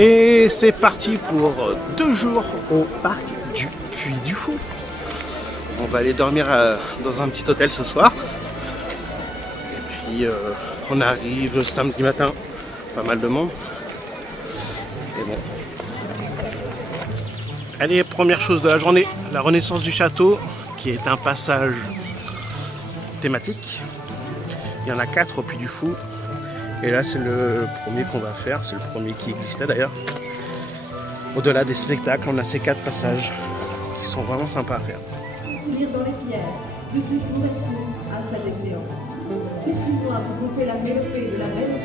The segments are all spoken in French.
Et c'est parti pour 2 jours au parc du Puy du Fou. On va aller dormir dans un petit hôtel ce soir. Et puis on arrive samedi matin, pas mal de monde. Et bon. Allez, première chose de la journée, la renaissance du château, qui est un passage thématique. Il y en a 4 au Puy du Fou. Et là, c'est le premier qu'on va faire, c'est le premier qui existait d'ailleurs. Au-delà des spectacles, on a ces 4 passages qui sont vraiment sympas à faire. Lire dans les pierres, de ses fondations à sa déchéance. Laissez-moi vous conter la mélopée de la belle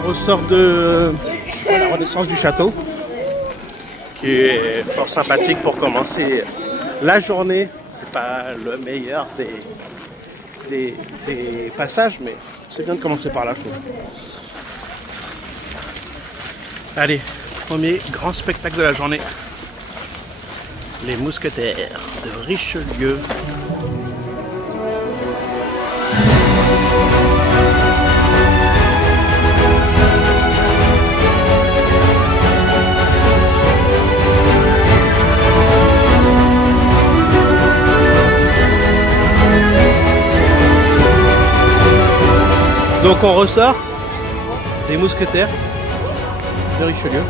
On ressort de la renaissance du château, qui est fort sympathique pour commencer la journée. C'est pas le meilleur des passages, mais c'est bien de commencer par là. Allez, premier grand spectacle de la journée. Les Mousquetaires de Richelieu. Donc on ressort des Mousquetaires de Richelieu.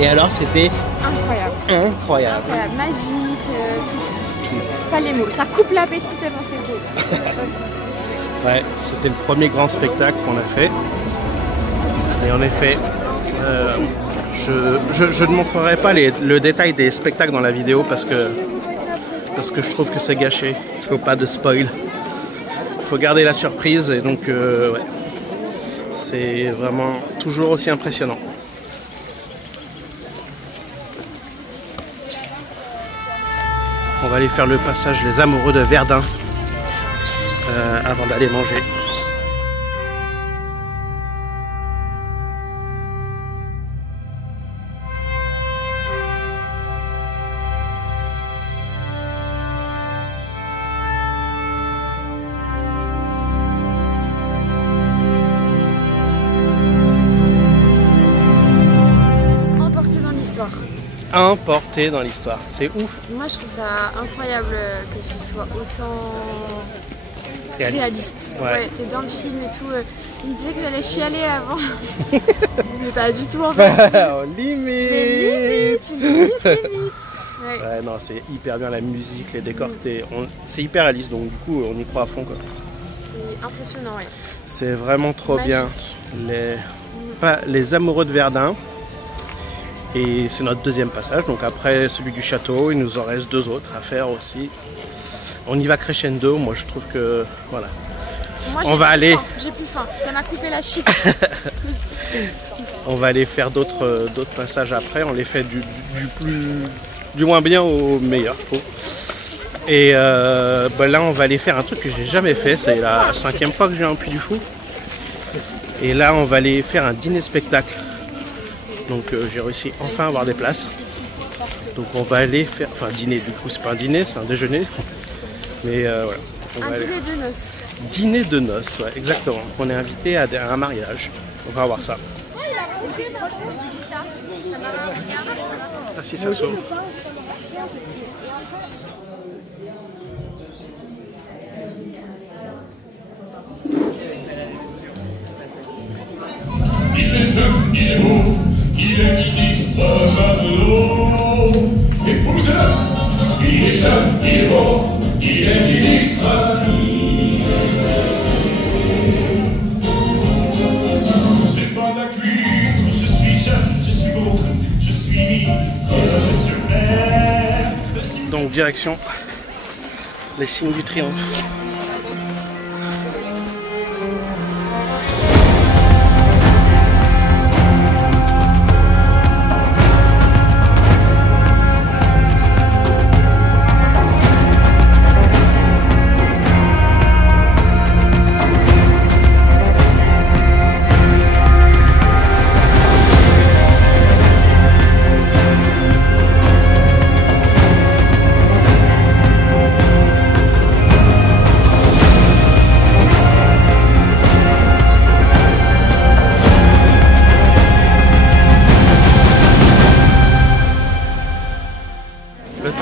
Et alors c'était incroyable. Incroyable. Incroyable, magique, tout. Pas les mots, ça coupe l'appétit tellement c'est beau. Ouais, c'était le premier grand spectacle qu'on a fait. Et en effet, je ne montrerai pas le détail des spectacles dans la vidéo parce que je trouve que c'est gâché. Il faut pas de spoil. Il faut garder la surprise et donc ouais. C'est vraiment toujours aussi impressionnant. On va aller faire le passage Les Amoureux de Verdun avant d'aller manger. Emporté dans l'histoire, c'est ouf. Moi je trouve ça incroyable que ce soit autant réaliste. Ouais, t'es dans le film et tout. Il me disait que j'allais chialer avant, mais pas du tout en fait. Limite. Mais limite. Ouais, non, c'est hyper bien la musique, les décors, c'est hyper réaliste, donc du coup on y croit à fond quoi. C'est impressionnant, ouais. C'est vraiment trop magique. Bien. Les Amoureux de Verdun. Et c'est notre deuxième passage, donc après celui du château, il nous en reste 2 autres à faire aussi. On y va crescendo, moi je trouve que voilà. Moi, on va aller. J'ai plus faim, ça m'a coupé la chic. On va aller faire d'autres passages après, on les fait du moins bien au meilleur. Et bah là on va aller faire un truc que j'ai jamais fait, c'est la 5e fois que je viens au Puy du Fou. Et là on va aller faire un dîner-spectacle. Donc j'ai réussi enfin à avoir des places. Donc on va aller faire, enfin dîner, du coup c'est pas un dîner, c'est un déjeuner. Mais voilà. Un dîner de noces. Dîner de noces, ouais, exactement. On est invité à un mariage. On va voir ça. Ah si ça s'ouvre. Il est jeune, il est beau, il est ministre Madelot. Épouseur, il est jeune, il est beau, il est ministre. C'est pas à cuire, je suis jeune, je suis beau, je suis ministre, monsieur le maire. Donc direction les signes du triomphe.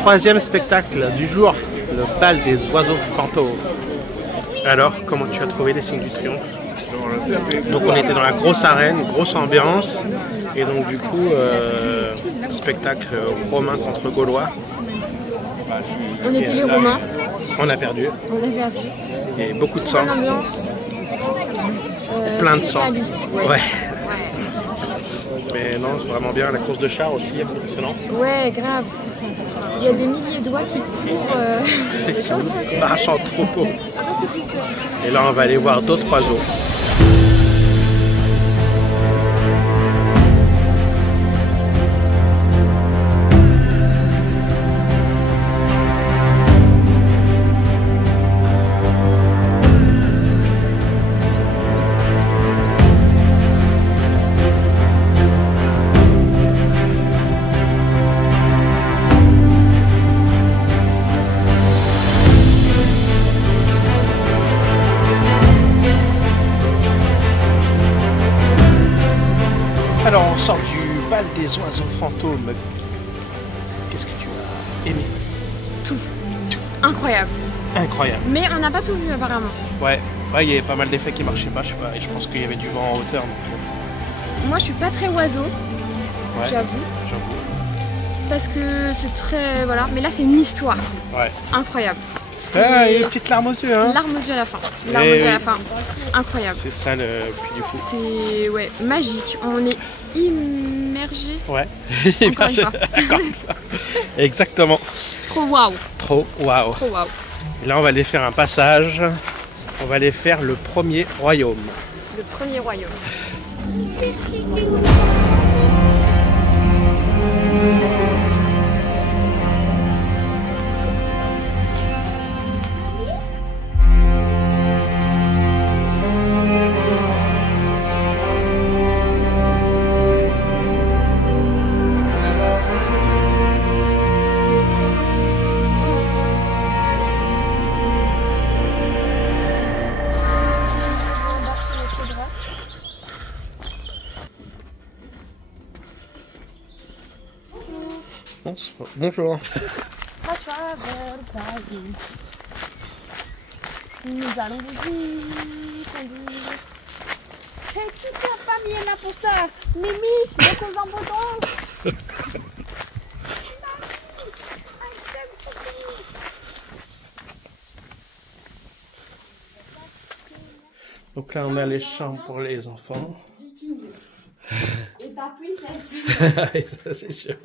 troisième spectacle du jour, le bal des oiseaux fantômes. Alors, comment tu as trouvé les signes du triomphe? Donc on était dans la grosse arène, grosse ambiance, et donc du coup, spectacle romain contre gaulois. On était les Romains. On a perdu. On a perdu. Et beaucoup de sang. Bonne ambiance. Plein de sang. Ouais. Mais non, c'est vraiment bien. La course de char aussi, impressionnant. Ouais, grave. Il y a des milliers d'oies qui courent. Marchent en troupeau. Et là, on va aller voir d'autres oiseaux. Alors on sort du bal des oiseaux fantômes. Qu'est-ce que tu as aimé? Tout. Incroyable. Incroyable. Mais on n'a pas tout vu apparemment. Ouais, il y avait pas mal d'effets qui marchaient pas, je sais pas, et je pense qu'il y avait du vent en hauteur. Donc... Moi je suis pas très oiseau, j'avoue. Parce que c'est très... Voilà, mais là c'est une histoire. Ouais. Incroyable. Ah, il y a une petite larme aux yeux, hein. Larme aux yeux à la fin. Larme aux yeux à la fin. Incroyable. C'est ça le plus du coup. C'est magique. On est immergé. Ouais. Encore une fois. Exactement. Trop waouh. Trop waouh. Trop waouh. Et là on va aller faire un passage. On va aller faire le premier royaume. Le premier royaume. Bonjour. Nous allons vous conduire. Et toute la famille est là pour ça. Mimi, le cousin Baudon. Donc là on a les chambres pour les enfants. Et ta princesse. Ça c'est sûr.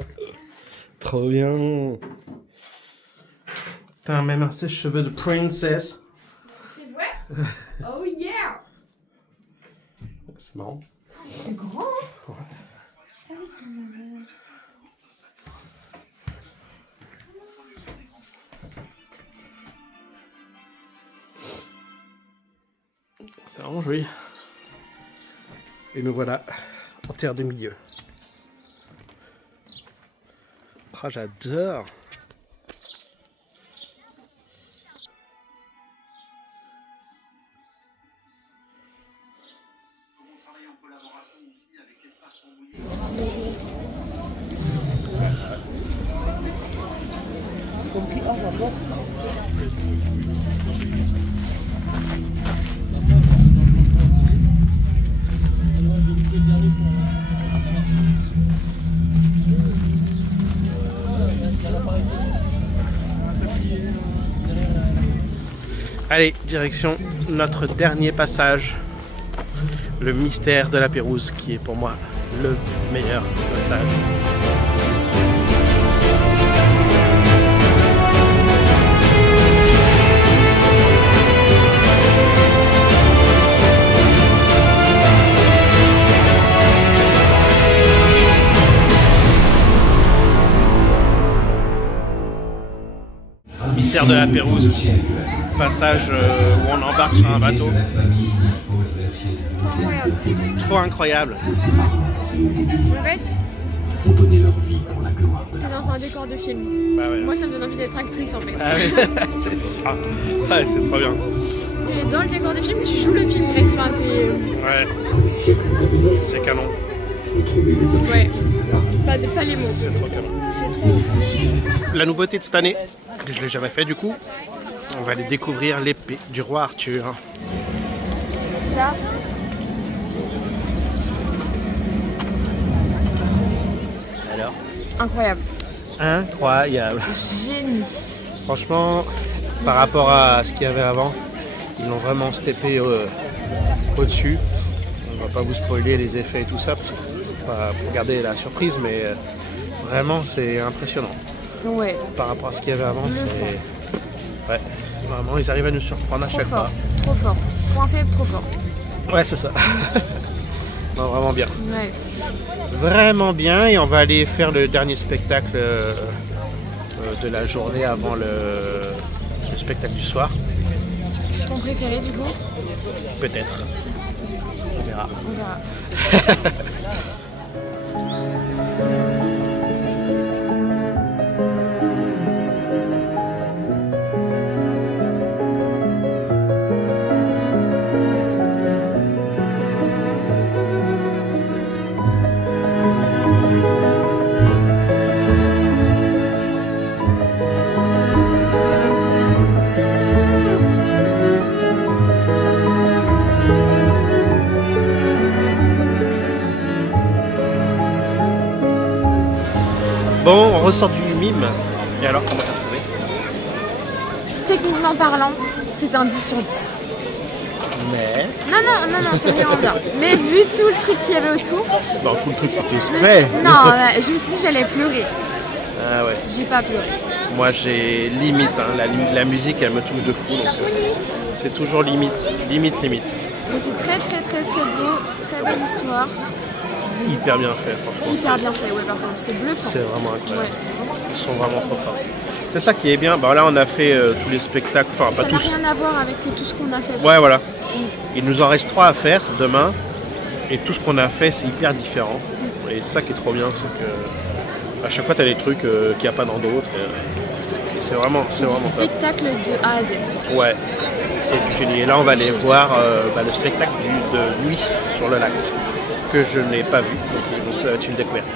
Trop bien. T'as même un sèche-cheveux de princess. C'est vrai? Oh yeah. C'est marrant. C'est grand, hein? Ouais. Ah oui, c'est marrant. C'est vraiment joli. Et nous voilà en terre de milieu. Ah, j'adore. Allez, direction notre dernier passage, le mystère de la Pérouse, qui est pour moi le meilleur passage. Mystère de la Pérouse, passage où on embarque sur un bateau. Trop incroyable. En fait, t'es dans un décor de film. Bah ouais. Moi, ça me donne envie d'être actrice en fait. Ah oui, c'est sûr. Ouais, c'est trop bien. T'es dans le décor de film, tu joues le film direct. Enfin, Ouais, c'est canon. Ouais. pas les mots. C'est trop bien. C'est trop ouf. La nouveauté de cette année, que je ne l'ai jamais fait du coup, on va aller découvrir l'épée du roi Arthur. Ça. Alors? Incroyable. Incroyable. Génie. Franchement, par rapport à ce qu'il y avait avant, ils l'ont vraiment steppé au-dessus. On va pas vous spoiler les effets et tout ça, pour garder la surprise, mais vraiment c'est impressionnant. Ouais. Par rapport à ce qu'il y avait avant, c'est... Ouais, vraiment, ils arrivent à nous surprendre à chaque fois. Trop fort. Point faible, trop fort. Ouais, c'est ça. Non, vraiment bien. Ouais. Vraiment bien, et on va aller faire le dernier spectacle de la journée avant le spectacle du soir. Ton préféré du coup? Peut-être. On verra. On verra. Bon, on ressort du mime. Et alors, comment t'as trouvé? Techniquement parlant, c'est un 10 sur 10. Mais... Non, c'est vraiment bien. Mais vu tout le truc qu'il y avait autour, Bon, tout le truc que tu je me fais. suis... Non, je me suis dit j'allais pleurer. Ah ouais. J'ai pas pleuré. Moi, j'ai limite. Hein, la musique, elle me touche de fou. Donc, c'est toujours limite. Mais c'est très beau, très belle histoire. Hyper bien fait, franchement. Hyper bien fait, ouais, par contre, c'est bluffant. C'est vraiment incroyable. Ouais. Ils sont vraiment trop forts. C'est ça qui est bien. Bah, là, on a fait tous les spectacles. Enfin, pas Ça n'a tous. rien à voir avec tout ce qu'on a fait. Ouais, voilà. Il nous en reste 3 à faire demain. Et tout ce qu'on a fait, c'est hyper différent. Et ça qui est trop bien, c'est que à chaque fois, tu as des trucs qu'il n'y a pas dans d'autres. Et c'est vraiment C'est du top. spectacle de A à Z. Ouais, c'est du génie. Et là, on va aller voir le spectacle de nuit sur le lac, que je n'ai pas vu. Donc ça va être une découverte.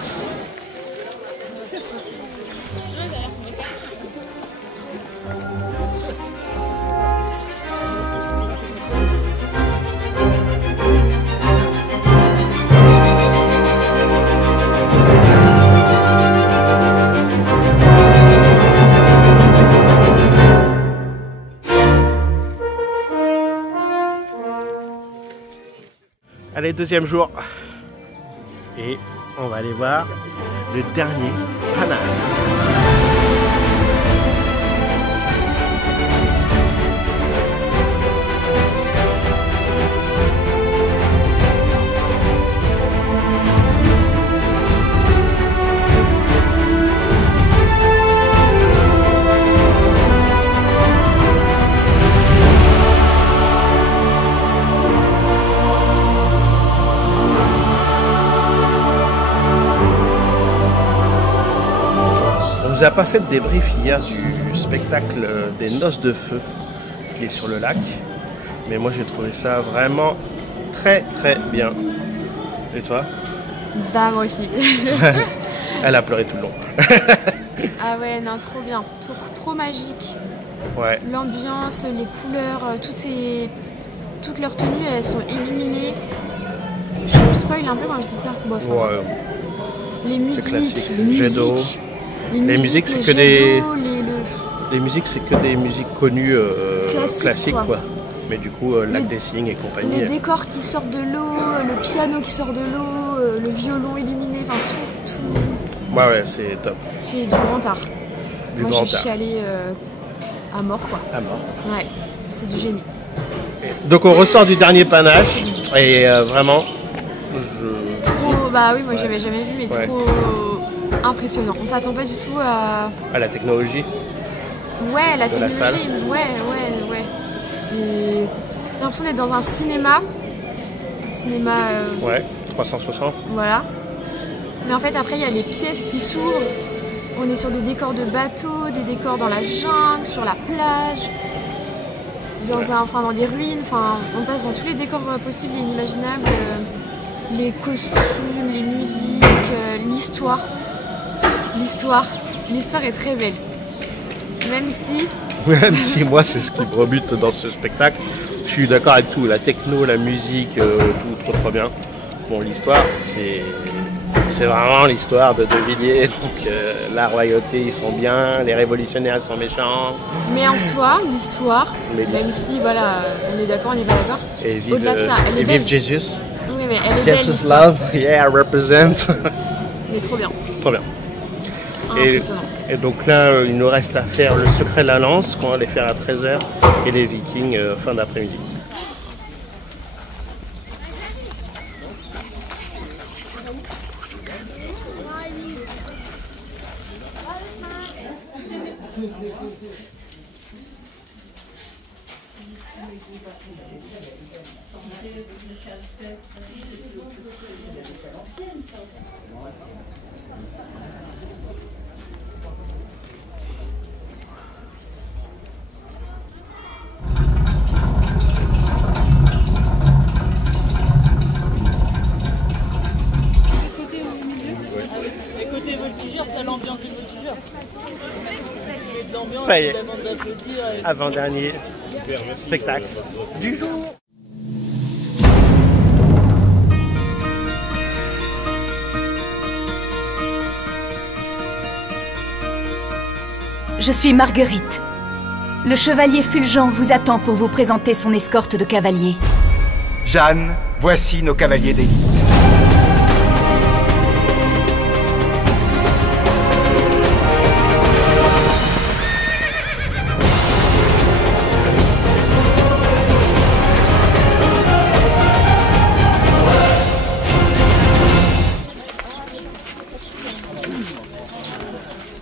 Allez, deuxième jour. Et on va aller voir le dernier panache. On vous a pas fait de débrief hier du spectacle des Noces de Feu qui est sur le lac, mais moi j'ai trouvé ça vraiment très bien. Et toi? Bah moi aussi. Elle a pleuré tout le long. Ah ouais, non, trop bien. Trop magique. Ouais. L'ambiance, les couleurs, toutes leurs tenues, elles sont illuminées. Je spoil un peu quand je dis ça. Bon, c'est pas grave. Les musiques, Les musiques, c'est que des... Les musiques, c'est que des musiques connues classiques, quoi. Mais du coup, lac des Cygnes et compagnie. Les décors qui sortent de l'eau, le piano qui sort de l'eau, le violon illuminé, enfin tout. Ouais, c'est top. C'est du grand art. Moi, j'ai chialé à mort, quoi. À mort. Ouais, c'est du génie. Donc, on ressort du dernier panache et vraiment, Trop, bah oui, moi j'avais jamais vu, mais trop impressionnant. On s'attend pas du tout à la technologie. Ouais, la technologie, ouais. T'as l'impression d'être dans un cinéma. Ouais, 360. Voilà. Mais en fait, après, il y a les pièces qui s'ouvrent. On est sur des décors de bateaux, des décors dans la jungle, sur la plage, dans des ruines. Enfin, on passe dans tous les décors possibles et inimaginables. Les costumes, les musiques, l'histoire. l'histoire est très belle. Même si... Même si moi, c'est ce qui me rebute dans ce spectacle. Je suis d'accord avec tout, la techno, la musique, tout trop bien. Bon, l'histoire, c'est vraiment l'histoire de De Villiers. Donc la royauté, ils sont bien, les révolutionnaires, ils sont méchants. Mais en soi, l'histoire, même si, voilà, on est d'accord, on n'est pas d'accord. Et au-delà de ça, elle est belle. vive Jesus. Oui, mais elle est belle. Jesus love, yeah, I represent. Mais trop bien. Trop bien. Impressionnant. Et donc là, il nous reste à faire le secret de la lance, qu'on va les faire à 13h, et les Vikings fin d'après-midi. Ça y est, avant-dernier spectacle du jour. Je suis Marguerite. Le chevalier Fulgent vous attend pour vous présenter son escorte de cavaliers. Jeanne, voici nos cavaliers d'élite.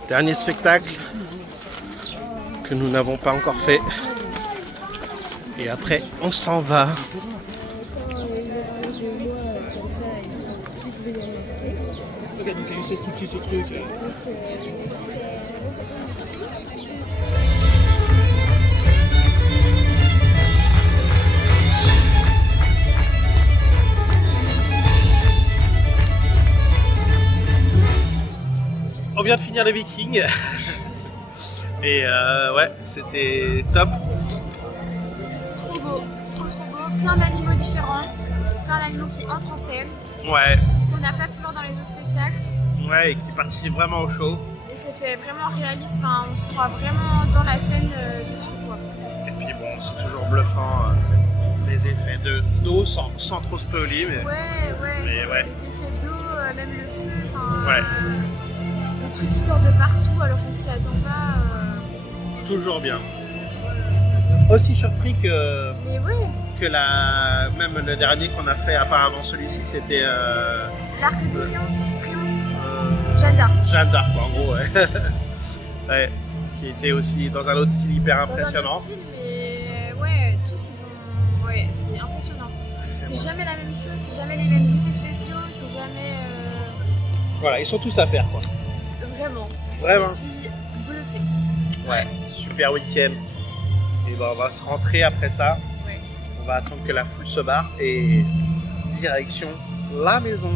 Dernier spectacle que nous n'avons pas encore fait. Et après, on s'en va. On vient de finir les Vikings. Et ouais, c'était top. Trop beau, trop beau. Plein d'animaux différents, plein d'animaux qui entrent en scène. Ouais. Qu'on n'a pas pu voir dans les autres spectacles. Ouais, et qui participent vraiment au show. Et c'est fait vraiment réaliste, enfin, on se croit vraiment dans la scène du truc, quoi. Et puis bon, c'est toujours bluffant les effets d'eau sans trop spoiler. Mais... Ouais. Mais ouais. Les effets d'eau, même le feu, enfin. Ouais. Les trucs qui sortent de partout alors qu'on s'y attend pas. Toujours bien. Aussi surpris que. Mais ouais. Que même le dernier qu'on a fait, enfin avant celui-ci, c'était. L'Arc du Triomphe. Jeanne d'Arc. Jeanne d'Arc, en gros, ouais. Ouais. Qui était aussi dans un autre style hyper impressionnant. Dans un autre style, mais ouais, tous ils ont. Ouais, c'est impressionnant. C'est jamais la même chose, c'est jamais les mêmes effets spéciaux, c'est jamais. Voilà, ils sont tous à faire, quoi. Vraiment. Vraiment. Je suis bluffée. Ouais. Super week-end. Et ben, on va se rentrer après ça. Ouais. On va attendre que la foule se barre et direction la maison.